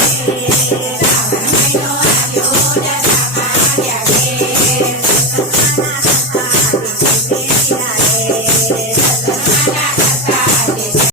Yeah.